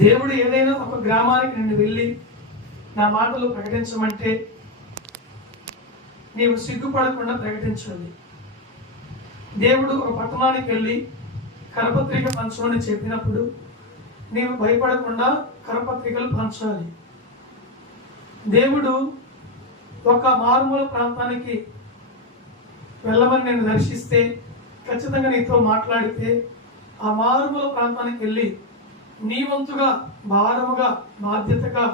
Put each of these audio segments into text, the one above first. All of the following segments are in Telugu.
దేవుడు ఏదైనా ఒక గ్రామానికి నిన్ను వెళ్ళి నా మాటలు ప్రకటించమంటే నీవు సిగ్గుపడకుండా ప్రకటించాలి. దేవుడు ఒక పట్టణానికి వెళ్ళి కరపత్రిక పంచమని చెప్పినప్పుడు నీవు భయపడకుండా కరపత్రికలు పంచాలి. దేవుడు ఒక మారుమూల ప్రాంతానికి వెళ్ళమని నేను దర్శిస్తే, ఖచ్చితంగా నీతో మాట్లాడితే ఆ మారుమూల ప్రాంతానికి వెళ్ళి నీ వంతుగా భారముగా బాధ్యతగా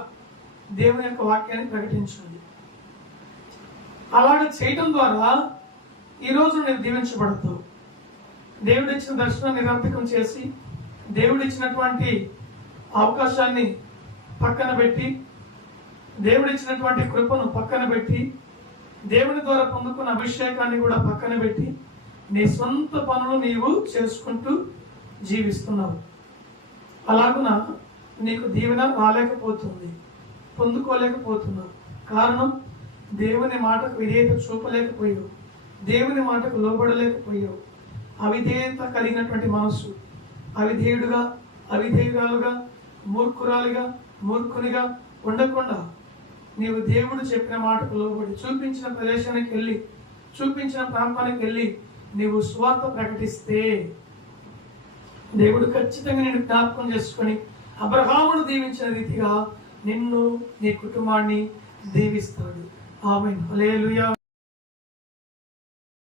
దేవుని యొక్క వాక్యాన్ని ప్రకటించాలి. అలాగ చేయటం ద్వారా ఈరోజు నేను దీవించబడతావు. దేవుడు ఇచ్చిన దర్శనాన్ని నిరర్థకం చేసి దేవుడు ఇచ్చినటువంటి అవకాశాన్ని పక్కన పెట్టి, దేవుడు ఇచ్చినటువంటి కృపను పక్కన పెట్టి, దేవుని ద్వారా పొందుకున్న అభిషేకాన్ని కూడా పక్కన పెట్టి నీ సొంత పనులు నీవు చేసుకుంటూ జీవిస్తున్నావు. అలాగున నీకు దీవెన రాలేకపోతుంది, పొందుకోలేకపోతున్నావు. కారణం, దేవుని మాటకు విధేయత చూపలేకపోయావు, దేవుని మాటకు లోబడలేకపోయావు. అవిధేయత కలిగినటువంటి మనసు అవిధేయుడుగా, అవిధేయురాలుగా, మూర్ఖురాలుగా, మూర్ఖునిగా ఉండకుండా నీవు దేవుడు చెప్పిన మాటకు లోబడి చూపించిన ప్రదేశానికి వెళ్ళి, చూపించిన ప్రాంతానికి వెళ్ళి నీవు సువార్త ప్రకటిస్తే దేవుడు ఖచ్చితంగా నేను జ్ఞాపకం చేసుకొని అబ్రహామును దీవించిన రీతిగా నిన్ను, నీ కుటుంబాన్ని దీవిస్తాడు. ఆమేన్. హల్లెలూయా.